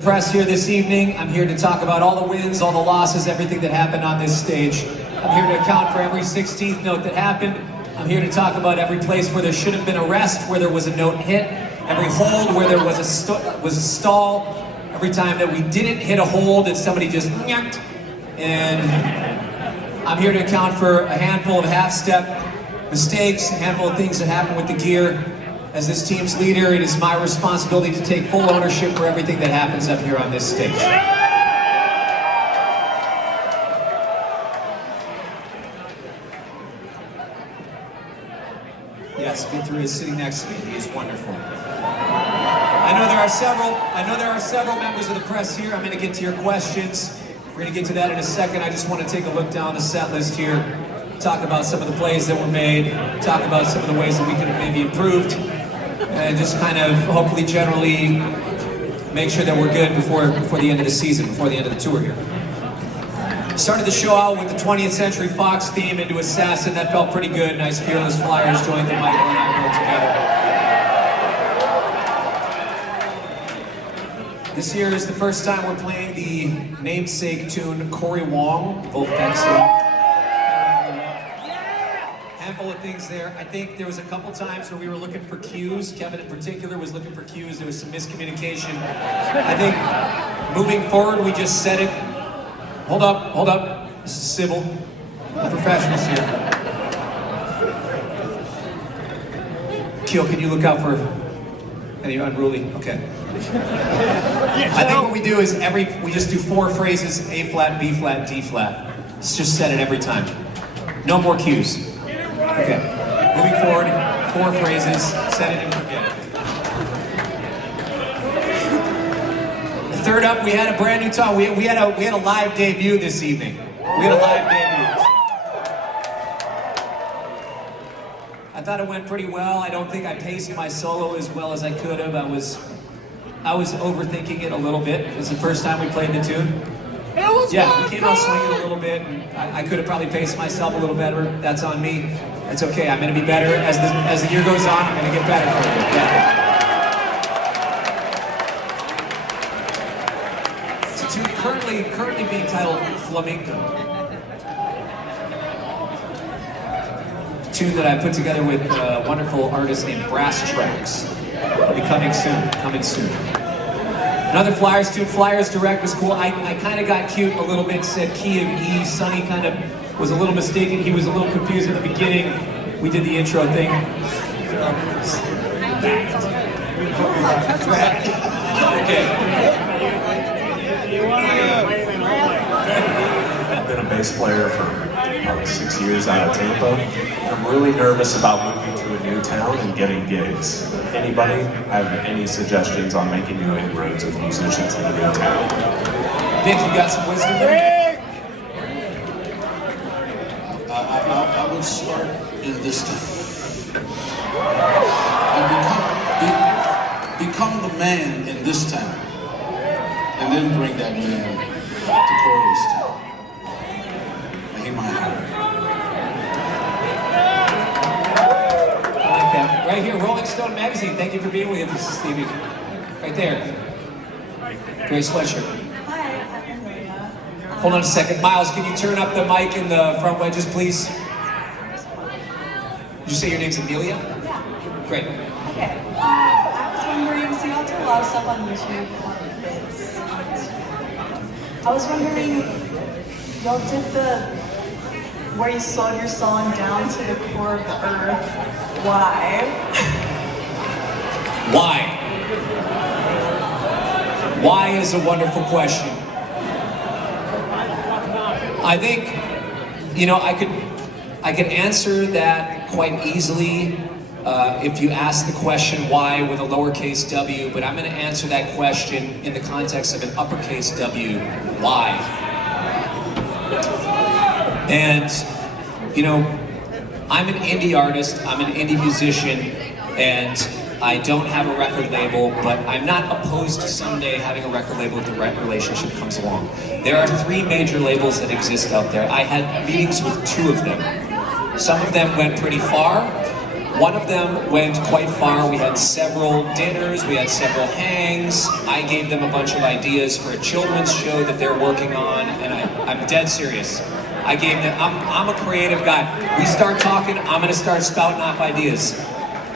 Press here this evening. I'm here to talk about all the wins, all the losses, everything that happened on this stage. I'm here to account for every 16th note that happened. I'm here to talk about every place where there should have been a rest, where there was a note hit, every hold where there was a stall, every time that we didn't hit a hold and somebody just yanked. And I'm here to account for a handful of half-step mistakes, a handful of things that happened with the gear. As this team's leader, it is my responsibility to take full ownership for everything that happens up here on this stage. Yes, Victor is sitting next to me. He is wonderful. I know there are several members of the press here. I'm going to get to your questions. We're going to get to that in a second. I just want to take a look down the set list here, talk about some of the plays that were made, talk about some of the ways that we could have maybe improved, and just kind of hopefully generally make sure that we're good before the end of the season, before the end of the tour here. Started the show out with the 20th Century Fox theme into Assassin. That felt pretty good. Nice Fearless Flyers joined that Michael and I wrote together. This year is the first time we're playing the namesake tune, Cory, Wong, both excellent. Handful of things there. I think there was a couple times where we were looking for cues. Kevin in particular was looking for cues. There was some miscommunication. I think moving forward, we just said it. Hold up. This is civil. Professionals here. Keel, can you look out for any unruly? Okay. I think what we do is we just do 4 phrases: A flat, B flat, D flat. Let's just set it every time. No more cues. Okay, moving forward, 4 phrases, set it and forget it. Third up, we had a brand new song. We had a live debut this evening. We had a live debut. I thought it went pretty well. I don't think I paced my solo as well as I could have. I was overthinking it a little bit. It was the first time we played the tune. Yeah, we came out swinging a little bit, and I could have probably paced myself a little better. That's on me. That's okay. I'm going to be better as the year goes on. I'm going to get better. Yeah. It's a tune currently being titled Flamenco. A tune that I put together with a wonderful artist named Brass Tracks. It'll be coming soon. Another Flyers tune, Flyers Direct, was cool. I kind of got cute a little bit, said key of E. Sonny kind of was a little mistaken. He was a little confused at the beginning. We did the intro thing. Okay. I've been a bass player for probably 6 years out of Tampa. I'm really nervous about moving to a new town and getting gigs. Anybody have any suggestions on making new inroads with musicians in a new town? Vic, you got some wisdom there? I would start in this town and become the man in this town, and then bring that man to Cory's town. And he might have I like that. Right here, Rolling Stone Magazine. Thank you for being with us, Stevie. Right there. Great sweatshirt. Hi, I'm Maria. Hold on a second. Miles, can you turn up the mic in the front wedges, please? Did you say your name's Amelia? Yeah. Great. Okay. I was wondering, so y'all do a lot of stuff on YouTube, a lot of bits. I was wondering, y'all did where you slowed your song down to the core of the earth. Why? Why? Why is a wonderful question. I think, I could answer that quite easily if you ask the question why with a lowercase w, but I'm going to answer that question in the context of an uppercase W, why? And, I'm an indie artist, I'm an indie musician, and I don't have a record label, but I'm not opposed to someday having a record label if the right relationship comes along. There are 3 major labels that exist out there. I had meetings with 2 of them. Some of them went pretty far. One of them went quite far. We had several dinners, we had several hangs. I gave them a bunch of ideas for a children's show that they're working on, and I'm dead serious. I gave them, I'm a creative guy. We start talking, I'm gonna start spouting off ideas.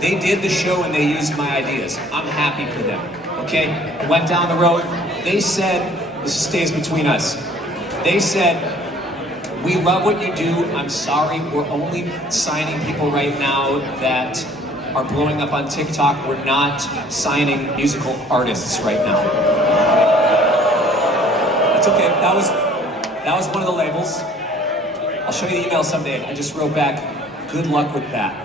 They did the show and they used my ideas. I'm happy for them, okay? I went down the road, they said, this stays between us. They said, we love what you do. I'm sorry, we're only signing people right now that are blowing up on TikTok. We're not signing musical artists right now. That's okay, that was one of the labels. I'll show you the email someday. I just wrote back, good luck with that.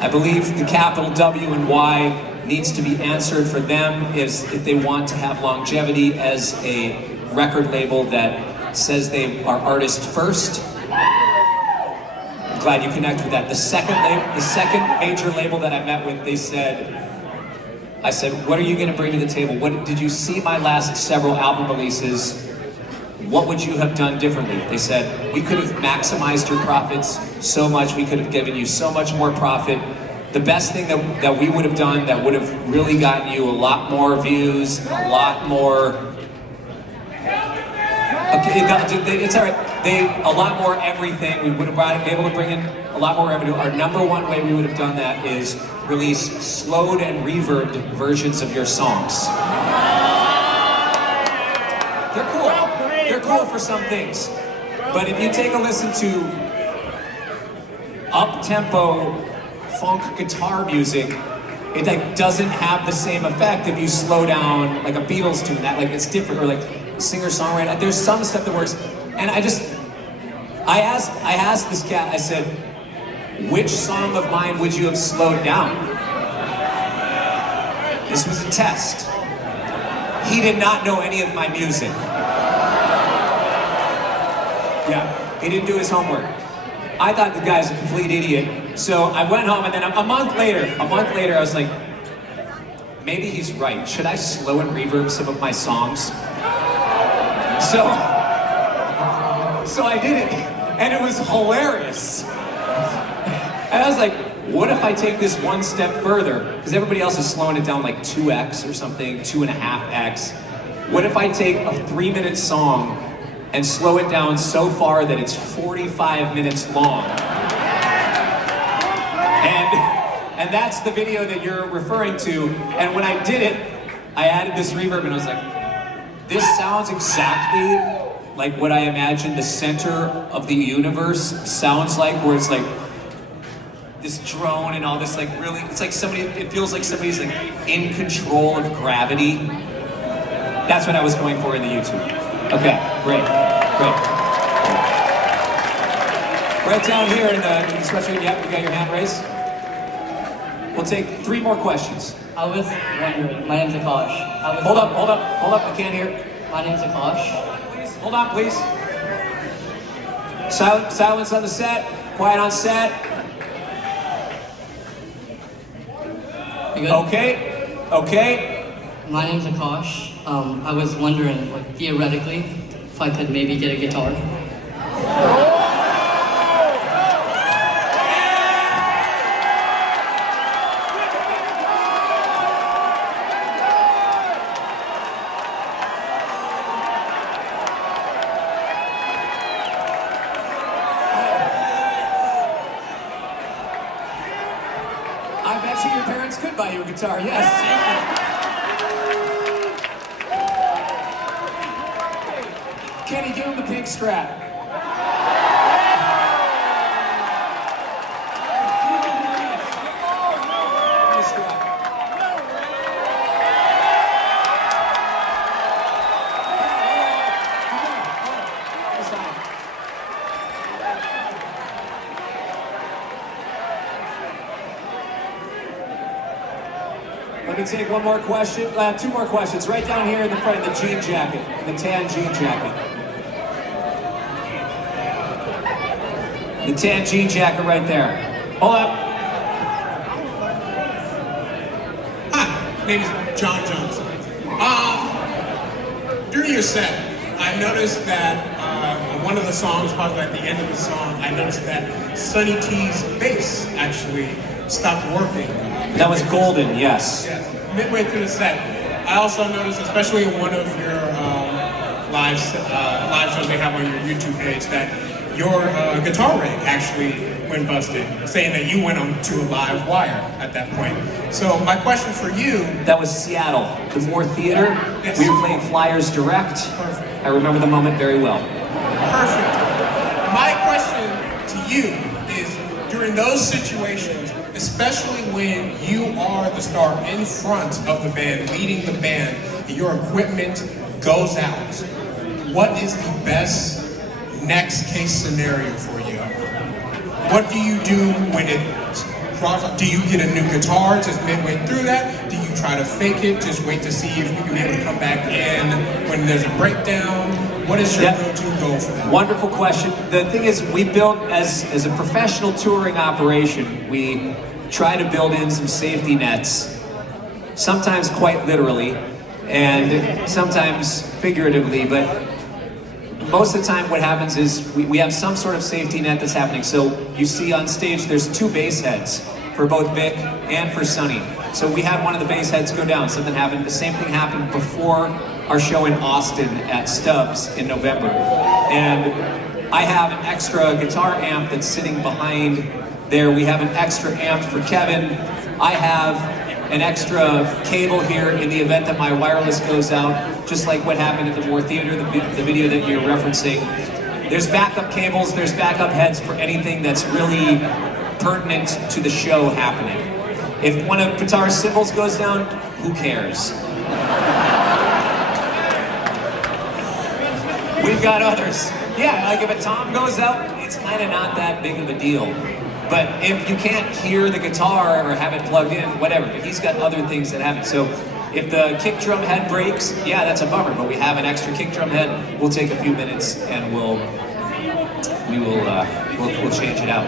I believe the capital W and Y needs to be answered for them is if they want to have longevity as a record label that says they are artist first. I'm glad you connect with that. The second major label that I met with, I said, what are you going to bring to the table? What did you see my last several album releases? What would you have done differently? They said, we could have maximized your profits so much. We could have given you so much more profit. The best thing that we would have done that would have really gotten you a lot more views, a lot more... Okay, it's all right. A lot more everything. We would have been able to bring in a lot more revenue. Our number one way we would have done that is release slowed and reverbed versions of your songs. They're cool. They're cool for some things. But if you take a listen to up-tempo funk guitar music, it like doesn't have the same effect if you slow down like a Beatles tune. That like it's different, or like singer-songwriter. There's some stuff that works. And I asked this cat, I said, which song of mine would you have slowed down? This was a test. He did not know any of my music. Yeah, he didn't do his homework. I thought the guy's a complete idiot. So I went home, and then a month later, I was like, maybe he's right. Should I slow and reverb some of my songs? So I did it, and it was hilarious. And I was like, what if I take this one step further? Because everybody else is slowing it down like 2x or something, 2.5x. What if I take a 3-minute song and slow it down so far that it's 45 minutes long? And that's the video that you're referring to. And when I did it, I added this reverb, and I was like, this sounds exactly like what I imagine the center of the universe sounds like, where it's like this drone and all this like really, it's like it feels like somebody's like in control of gravity. That's what I was going for in the YouTube. Okay, great. Right down here in the sweatshirt, yep, you got your hand raised. We'll take 3 more questions. I was wondering, my name's Akash. Hold up, I can't hear. My name's Akash. Hold on, please. Silence on the set, quiet on set. You good? Okay. My name's Akash. I was wondering, like, theoretically, if I could maybe get a guitar. I bet you your parents could buy you a guitar, yes. Kenny, give him the pink strap. Let me take one more question, 2 more questions. Right down here in the front, the jean jacket, the tan jean jacket. The tan jean jacket right there. Hold up. Hi, my name is John Johnson. During your set, I noticed that one of the songs, probably at the end of the song, I noticed that Sonny T's bass actually stopped working. That was Golden, yes. Yes, midway through the set. I also noticed, especially in one of your live shows they have on your YouTube page, that your guitar rig actually went busted, saying that you went on to a live wire at that point. So my question for you... That was Seattle, the Moore Theater. Yes. We were playing Flyers Direct. Perfect. I remember the moment very well. Perfect. My question to you is, during those situations, especially when you are the star in front of the band, leading the band, and your equipment goes out, what is the best next case scenario for you? What do you do when it drops up? Do you get a new guitar just midway through that? Do you try to fake it, just wait to see if you can be able to come back in when there's a breakdown? What is your go-to goal for that? Wonderful question. The thing is, we built, as a professional touring operation, we try to build in some safety nets, sometimes quite literally, and sometimes figuratively, but most of the time what happens is we have some sort of safety net that's happening. So you see on stage there's two bass heads for both Vic and for Sonny. So we had one of the bass heads go down. Something happened. The same thing happened before our show in Austin at Stubbs in November. And I have an extra guitar amp that's sitting behind there. We have an extra amp for Kevin. I have an extra cable here in the event that my wireless goes out, just like what happened at the Moore Theater, the video that you're referencing. There's backup cables, there's backup heads for anything that's really pertinent to the show happening. If one of Pitar's cymbals goes down, who cares? We've got others. Yeah, like if a tom goes out, it's kind of not that big of a deal. But if you can't hear the guitar or have it plugged in, whatever, but he's got other things that happen. So if the kick drum head breaks, yeah, that's a bummer, but we have an extra kick drum head. We'll take a few minutes and we'll change it out.